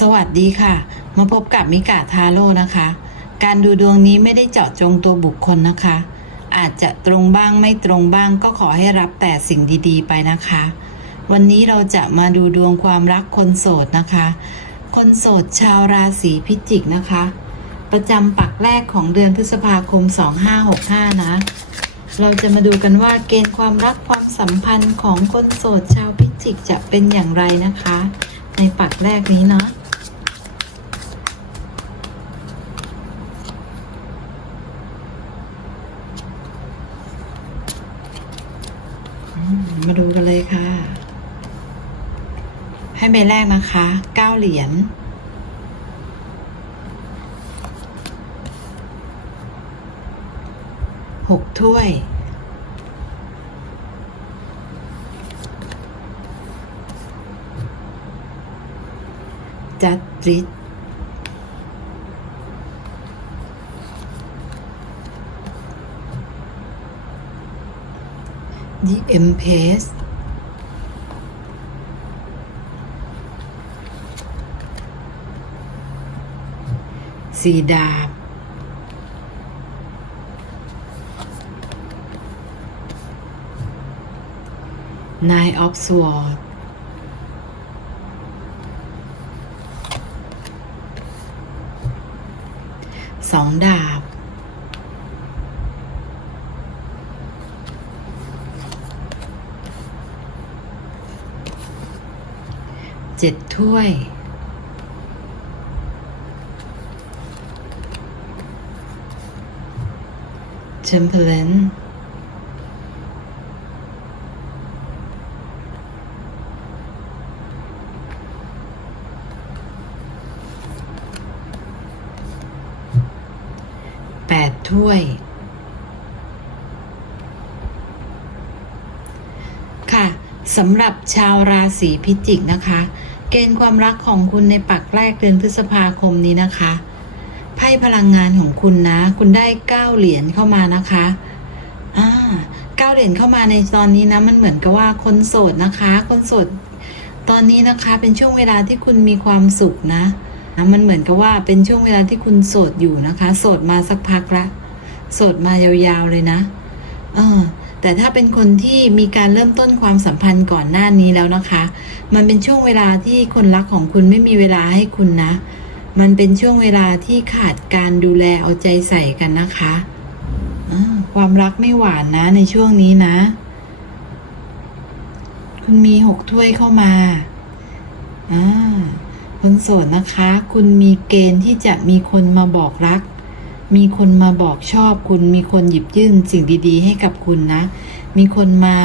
สวัสดีค่ะ มาพบกับมิกาทาโร่นะคะ การดูดวงนี้ไม่ได้เจาะจงตัวบุคคลนะคะ อาจจะตรงบ้างไม่ตรงบ้างก็ขอให้รับแต่สิ่งดีๆ ไปนะคะ วันนี้เราจะมาดูดวงความรักคนโสดนะคะ คนโสดชาวราศีพิจิกนะคะ ประจำปักแรกของเดือนพฤษภาคม 2565 นะเราจะมาดูกันว่าเกณฑ์ความรักความสัมพันธ์ของคนโสดชาวพิจิกจะเป็นอย่างไรนะคะ ในปักแรกนี้เนาะ อืมมาดูกันเลยค่ะ ให้ใบ แรกนะคะเก้าเหรียญหกถ้วยจัดริดดิเอ็มเพส สีดาบนายออฟสวอร์ดสองดาบ เจ็ดถ้วย เชมเพลนแปดถ้วยค่ะสำหรับชาวราศีพิจิกนะคะ เกณฑ์ความรักของคุณในปักแรกเดือนพฤษภาคมนี้นะคะ ไพ่พลังงานของคุณนะ คุณได้เก้าเหรียญเข้ามานะคะอ่าเก้าเหรียญเข้ามาในตอนนี้นะ มันเหมือนกับว่าคนโสดนะคะ คนโสดตอนนี้นะคะ เป็นช่วงเวลาที่คุณมีความสุขนะนะมันเหมือนกับว่าเป็นช่วงเวลาที่คุณโสดอยู่นะคะ โสดมาสักพักละโสดมายาวๆเลยนะ เออ แต่ถ้าเป็นคนที่มีการเริ่มต้นความสัมพันธ์ก่อนหน้านี้แล้วนะคะ มันเป็นช่วงเวลาที่คนรักของคุณไม่มีเวลาให้คุณนะ มันเป็นช่วงเวลาที่ขาดการดูแลเอาใจใส่กันนะคะความรักไม่หวานนะในช่วงนี้นะ คุณมีหกถ้วยเข้ามาอ่าคนโสดนะคะ คุณมีเกณฑ์ที่จะมีคนมาบอกรัก มีคนมาบอกชอบคุณ มีคนหยิบยื่นสิ่งดีๆ ให้กับคุณนะ มีคนมา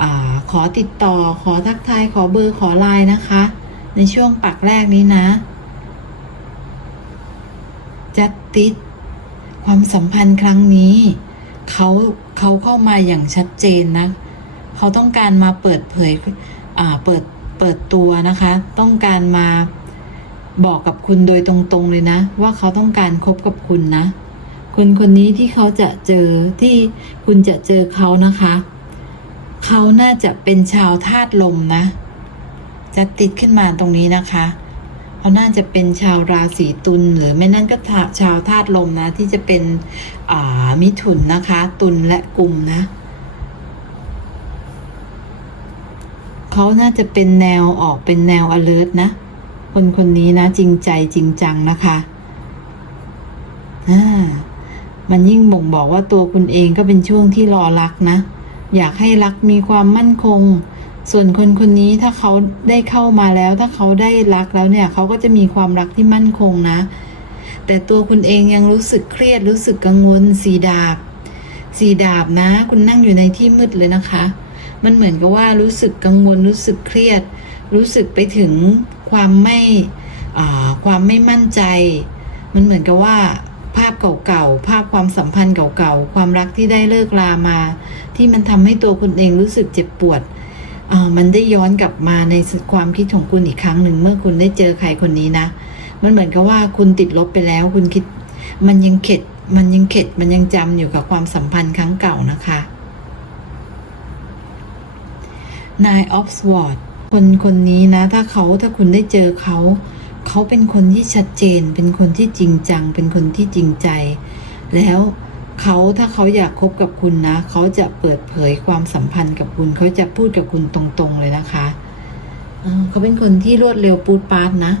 อขอติดต่อ ขอทักทาย ขอเบอร์ ขอไลน์นะคะ ในช่วงปักแรกนี้นะ จัดติดความสัมพันธ์ครั้งนี้เขาเขาเข้ามาอย่างชัดเจนนะเขาต้องการมาเปิดเผยอ่าเปิดเปิดตัวนะคะ ต้องการมาบอกกับคุณโดยตรงๆเลยนะ ว่าเขาต้องการคบกับคุณนะคนคนนี้ที่เขาจะเจอที่คุณจะเจอเขานะคะ เขาน่าจะเป็นชาวธาตุลมนะจะติดขึ้นมาตรงนี้นะคะ เขาน่าจะเป็นชาวราศีตุลหรือไม่นั่นก็ชาวธาตุลมนะ ที่จะเป็นมิถุนนะคะ ตุลและกุมนะเขาน่าจะเป็นแนวออกเป็นแนว alert นะ คนคนนี้นะ จริงใจจริงจังนะคะอ่ามันยิ่งบ่งบอกว่าตัวคุณเองก็เป็นช่วงที่รอรักนะ อยากให้รักมีความมั่นคง ส่วนคนคนนี้ถ้าเขาได้เข้ามาแล้ว ถ้าเขาได้รักแล้วเนี่ย เขาก็จะมีความรักที่มั่นคงนะ แต่ตัวคุณเองยังรู้สึกเครียดรู้สึกกังวลสีดาบสีดาบนะ คุณนั่งอยู่ในที่มืดเลยนะคะ มันเหมือนกับว่ารู้สึกกังวลรู้สึกเครียด รู้สึกไปถึงความไม่ความไม่มั่นใจ มันเหมือนกับว่าภาพเก่าๆ ภาพความสัมพันธ์เก่าๆ ความรักที่ได้เลิกลามา ที่มันทำให้ตัวคุณเองรู้สึกเจ็บปวด มันได้ย้อนกลับมาในความคิดของคุณอีกครั้งหนึ่งเมื่อคุณได้เจอใครคนนี้นะ มันเหมือนกับว่าคุณติดลบไปแล้ว คุณคิด มันยังเข็ด มันยังเข็ด มันยังจำอยู่กับความสัมพันธ์ครั้งเก่านะคะนายออฟสวอร์ดคนคนนี้นะ ถ้าเขาถ้าคุณได้เจอเขา เขาเป็นคนที่ชัดเจน เป็นคนที่จริงจัง เป็นคนที่จริงใจ แล้ว เขาถ้าเขาอยากคบกับคุณนะ เขาจะเปิดเผยความสัมพันธ์กับคุณ เขาจะพูดกับคุณตรงๆเลยนะคะเออเขาเป็นคนที่รวดเร็วปูดปาดนะ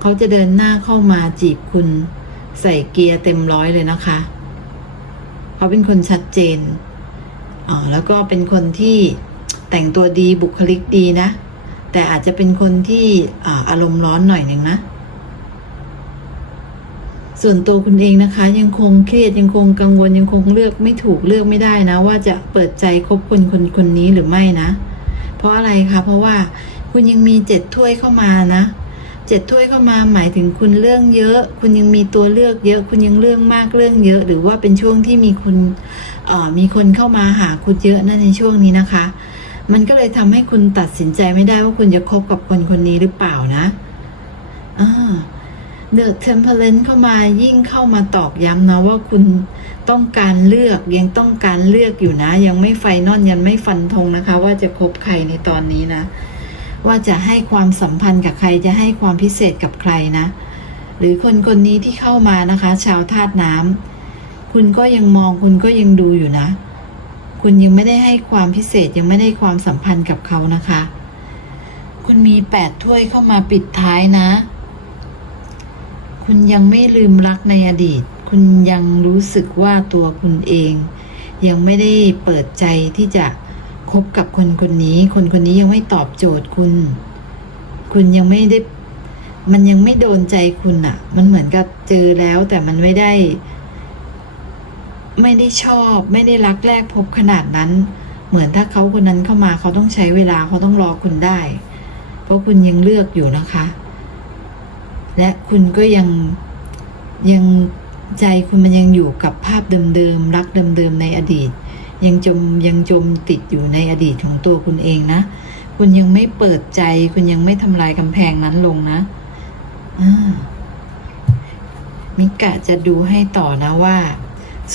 เขาจะเดินหน้าเข้ามาจีบคุณ ใส่เกียร์เต็มร้อยเลยนะคะ เขาเป็นคนชัดเจนอ๋อแล้วก็เป็นคนที่แต่งตัวดีบุคลิกดีนะ แต่อาจจะเป็นคนที่ออารมณ์ร้อนหน่อยหนึ่งนะ ส่วนตัวคุณเองนะคะ ยังคงเครียดยังคงกังวลยังคงเลือกไม่ถูกเลือกไม่ได้นะ ว่าจะเปิดใจคบคนคนคนนี้หรือไม่นะ เพราะอะไรคะเพราะว่าคุณยังมีเจ็ดถ้วยเข้ามานะเจ็ดถ้วยเข้ามาหมายถึงคุณเรื่องเยอะ คุณยังมีตัวเลือกเยอะ คุณยังเรื่องมากเรื่องเยอะ หรือว่าเป็นช่วงที่มีคุณออมีคนเข้ามาหาคุณเยอะนั่นในช่วงนี้นะคะ มันก็เลยทำให้คุณตัดสินใจไม่ได้ว่าคุณจะคบกับคนคนนี้หรือเปล่านะอ่า The Temperance เข้ามายิ่งเข้ามาตอกย้ำนะว่าคุณต้องการเลือกยังต้องการเลือกอยู่นะ ยังไม่ไฟนอลยังไม่ฟันธงนะคะ ว่าจะคบใครในตอนนี้นะ ว่าจะให้ความสัมพันธ์กับใครจะให้ความพิเศษกับใครนะ หรือคนคนนี้ที่เข้ามานะคะ ชาวธาตุน้ำคุณก็ยังมองคุณก็ยังดูอยู่นะ คุณยังไม่ได้ให้ความพิเศษยังไม่ได้ความสัมพันธ์กับเขานะคะ คุณมีแปดถ้วยเข้ามาปิดท้ายนะ คุณยังไม่ลืมรักในอดีต คุณยังรู้สึกว่าตัวคุณเอง ยังไม่ได้เปิดใจที่จะคบกับคนคนนี้ คนคนนี้ยังไม่ตอบโจทย์คุณ คุณยังไม่ได้ มันยังไม่โดนใจคุณอะมันเหมือนกับเจอแล้วแต่มันไม่ได้ ไม่ได้ชอบ ไม่ได้รักแรกพบขนาดนั้น เหมือนถ้าเขาคนนั้นเข้ามาเขาต้องใช้เวลาเขาต้องรอคุณได้ เพราะคุณยังเลือกอยู่นะคะ และคุณก็ยังยังใจคุณมันยังอยู่กับภาพเดิมๆรักเดิมๆในอดีต ยังจมยังจมติดอยู่ในอดีตของตัวคุณเองนะ คุณยังไม่เปิดใจ คุณยังไม่ทำลายกำแพงนั้นลงนะมิกะจะดูให้ต่อนะว่า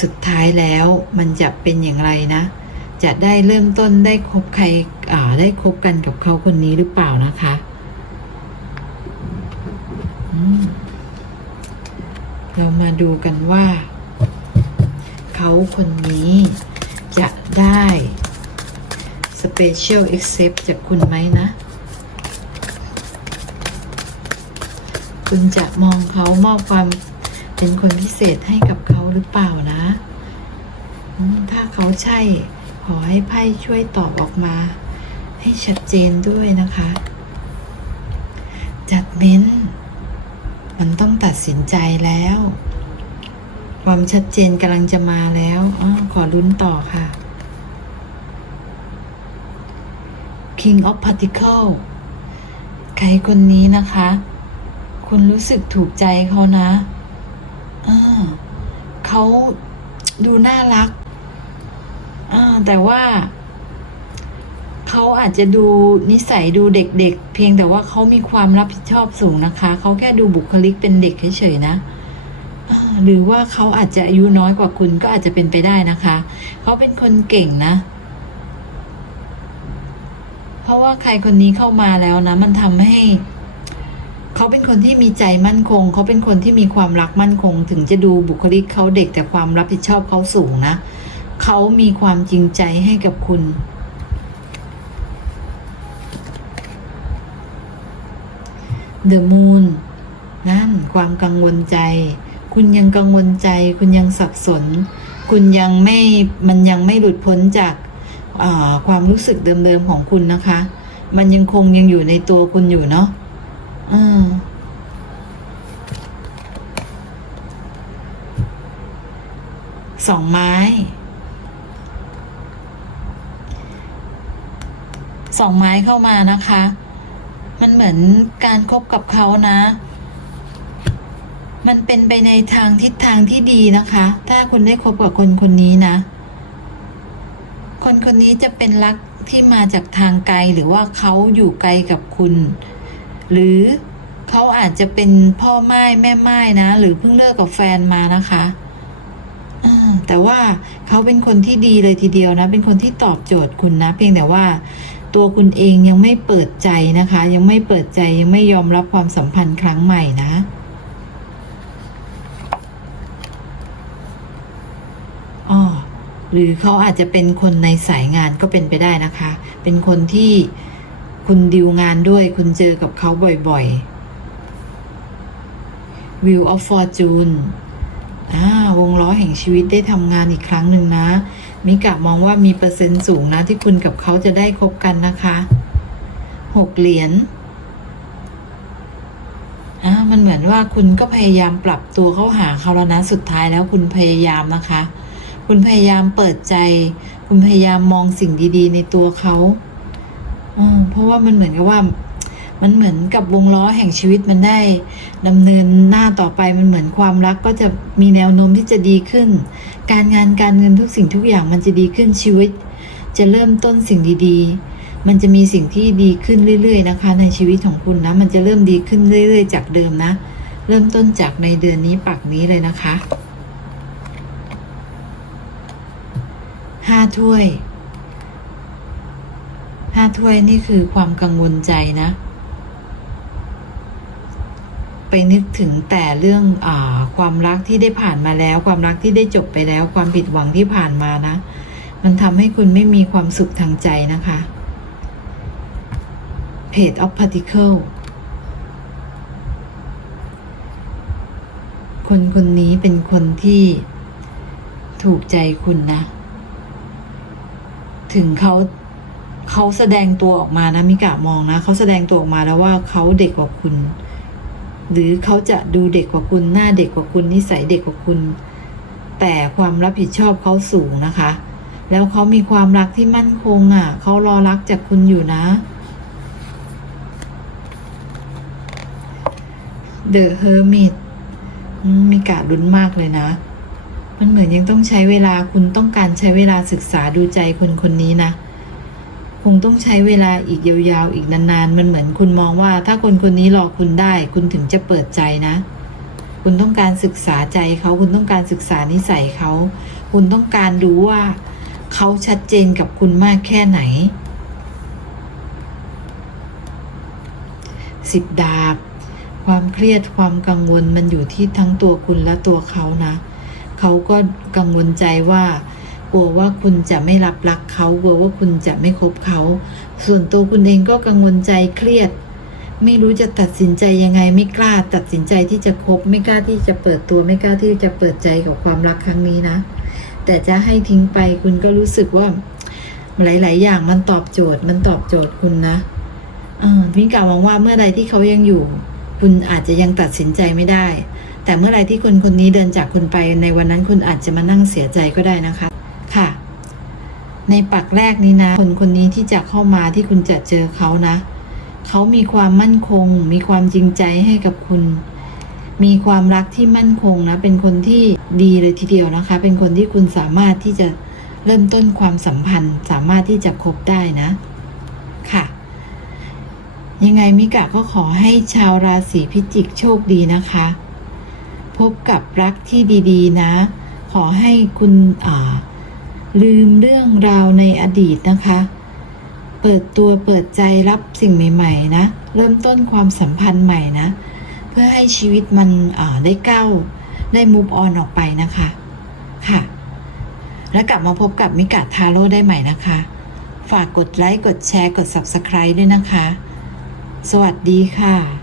สุดท้ายแล้วมันจะเป็นอย่างไรนะ จะได้เริ่มต้นได้คบใครอ่าได้คบกันกับเขาคนนี้หรือเปล่านะคะ อืม เรามาดูกันว่า เขาคนนี้จะได้ Special Accept จากคุณไหมนะ คุณจะมองเขามอบความเป็นคนพิเศษให้กับเขาหรือเปล่านะ ถ้าเขาใช่ ขอให้ไพ่ช่วยตอบออกมา ให้ชัดเจนด้วยนะคะ จัดเม้น มันต้องตัดสินใจแล้ว ความชัดเจนกำลังจะมาแล้วอขอลุ้นต่อค่ะ King of Particle ใครคนนี้นะคะ คุณรู้สึกถูกใจเขานะเขาดูน่ารักแต่ว่า เขาอาจจะดูนิสัยดูเด็กๆ เพียงแต่ว่าเขามีความรับผิดชอบสูงนะคะ เขาแค่ดูบุคลิกเป็นเด็กเฉยๆนะหรือว่าเขาอาจจะอายุน้อยกว่าคุณก็อาจจะเป็นไปได้นะคะ เขาเป็นคนเก่งนะ เพราะว่าใครคนนี้เข้ามาแล้วนะ มันทำให้ เขาเป็นคนที่มีใจมั่นคง เขาเป็นคนที่มีความรักมั่นคง ถึงจะดูบุคลิกเขาเด็กแต่ความรับผิดชอบเขาสูงนะ เขามีความจริงใจให้กับคุณ The Moon นั่นความกังวลใจ คุณยังกังวลใจ คุณยังสับสน คุณยังไม่มันยังไม่หลุดพ้นจากาความรู้สึกเดิมๆของคุณนะคะ มันยังคงยังอยู่ในตัวคุณอยู่เนาะอ่าสองไม้ สองไม้เข้ามานะคะ มันเหมือนการคบกับเขานะ มันเป็นไปในทางทิศทางที่ดีนะคะ ถ้าคุณได้คบกับคนคนนี้นะ คนคนนี้จะเป็นรักที่มาจากทางไกลหรือว่าเขาอยู่ไกลกับคุณ หรือเขาอาจจะเป็นพ่อไม้แม่ไม้นะ หรือเพิ่งเลิกกับแฟนมานะคะแต่ว่าเขาเป็นคนที่ดีเลยทีเดียวนะ เป็นคนที่ตอบโจทย์คุณนะ เพียงแต่ว่า ตัวคุณเองยังไม่เปิดใจนะคะ ยังไม่เปิดใจยังไม่ยอมรับความสัมพันธ์ครั้งใหม่นะอ้อหรือเขาอาจจะเป็นคนในสายงานก็เป็นไปได้นะคะ เป็นคนที่คุณดิวงานด้วย คุณเจอกับเขาบ่อยๆ Wheel of Fortune อ่าวงล้อแห่งชีวิตได้ทำงานอีกครั้งหนึ่งนะ มิกะมองว่ามีเปอร์เซ็นต์สูงนะที่คุณกับเขาจะได้คบกันนะคะหกเหรียญอ่ามันเหมือนว่าคุณก็พยายามปรับตัวเข้าหาเขาแล้วนะสุดท้ายแล้วคุณพยายามนะคะ คุณพยายามเปิดใจ คุณพยายามมองสิ่งดี ๆ ในตัวเขาเพราะว่ามันเหมือนกับว่า มันเหมือนกับวงล้อแห่งชีวิตมันได้ดำเนินหน้าต่อไปมันเหมือนความรักก็จะมีแนวโน้มที่จะดีขึ้น การงานการเงินทุกสิ่งทุกอย่างมันจะดีขึ้นชีวิต จะเริ่มต้นสิ่งดีๆ มันจะมีสิ่งที่ดีขึ้นเรื่อย ๆ นะคะ ในชีวิตของคุณนะมันจะเริ่มดีขึ้นเรื่อย ๆ จากเดิมนะ เริ่มต้นจากในเดือนนี้ปักนี้เลยนะคะห้าถ้วยห้าถ้วยนี่คือความกังวลใจนะ ไปนึกถึงแต่เรื่องอความรักที่ได้ผ่านมาแล้ว ความรักที่ได้จบไปแล้ว ความผิดหวังที่ผ่านมานะ มันทำให้คุณไม่มีความสุขทางใจนะคะ Page of Particle คนคนนี้เป็นคนที่ถูกใจคุณนะ ถึงเขาเขาแสดงตัวออกมานะมิกะมองนะ เขาแสดงตัวออกมาแล้วว่าเขาเด็กกว่าคุณ หรือเขาจะดูเด็กกว่าคุณหน้าเด็กกว่าคุณนิสัยเด็กกว่าคุณ แต่ความรับผิดชอบเขาสูงนะคะ แล้วเขามีความรักที่มั่นคงอะเขารอรักจากคุณอยู่นะ The Hermit มมีกาลุ้นมากเลยนะ มันเหมือนยังต้องใช้เวลาคุณต้องการใช้เวลาศึกษาดูใจคนคนนี้นะ คงต้องใช้เวลาอีกยาวๆ อีกนานๆ มันเหมือนคุณมองว่า ถ้าคนคนนี้รอคุณได้ คุณถึงจะเปิดใจนะ คุณต้องการศึกษาใจเขา คุณต้องการศึกษานิสัยเขา คุณต้องการดูว่าเขาชัดเจนกับคุณมากแค่ไหน สิบดาบ ความเครียดความกังวลมันอยู่ที่ทั้งตัวคุณและตัวเขานะ เขาก็กังวลใจว่า กลัวว่าคุณจะไม่รับรักเขากลัวว่าคุณจะไม่คบเขา ส่วนตัวคุณเองก็กังวลใจเครียด ไม่รู้จะตัดสินใจยังไงไม่กล้า ตัดสินใจที่จะคบไม่กล้าที่จะเปิดตัวไม่กล้าที่จะเปิดใจกับความรักครั้งนี้นะ แต่จะให้ทิ้งไปคุณก็รู้สึกว่า หลาย ๆ อย่างมันตอบโจทย์มันตอบโจทย์คุณนะอ่าพิกามองว่าเมื่อใดที่เขายังอยู่ คุณอาจจะยังตัดสินใจไม่ได้ แต่เมื่อไรที่คนคนนี้เดินจากคุณไปในวันนั้นคุณอาจจะมานั่งเสียใจก็ได้นะคะ ค่ะ ในปักแรกนี้นะ คนคนนี้ที่จะเข้ามาที่คุณจะเจอเขานะ เขามีความมั่นคง มีความจริงใจให้กับคุณ มีความรักที่มั่นคงนะ เป็นคนที่ดีเลยทีเดียวนะคะ เป็นคนที่คุณสามารถที่จะเริ่มต้นความสัมพันธ์ สามารถที่จะคบได้นะ ค่ะยังไงมิกะก็ขอให้ชาวราศีพิจิกโชคดีนะคะ พบกับรักที่ดี ๆ นะ ขอให้คุณอ่า ลืมเรื่องราวในอดีตนะคะ เปิดตัวเปิดใจรับสิ่งใหม่ๆนะ เริ่มต้นความสัมพันธ์ใหม่นะ เพื่อให้ชีวิตมันได้ก้าวได้มูฟออนออกไปนะคะ ค่ะ แล้วกลับมาพบกับมิกะทาโร่ได้ใหม่นะคะ ฝากกดไลค์ กดแชร์ กด Subscribe ด้วยนะคะ สวัสดีค่ะ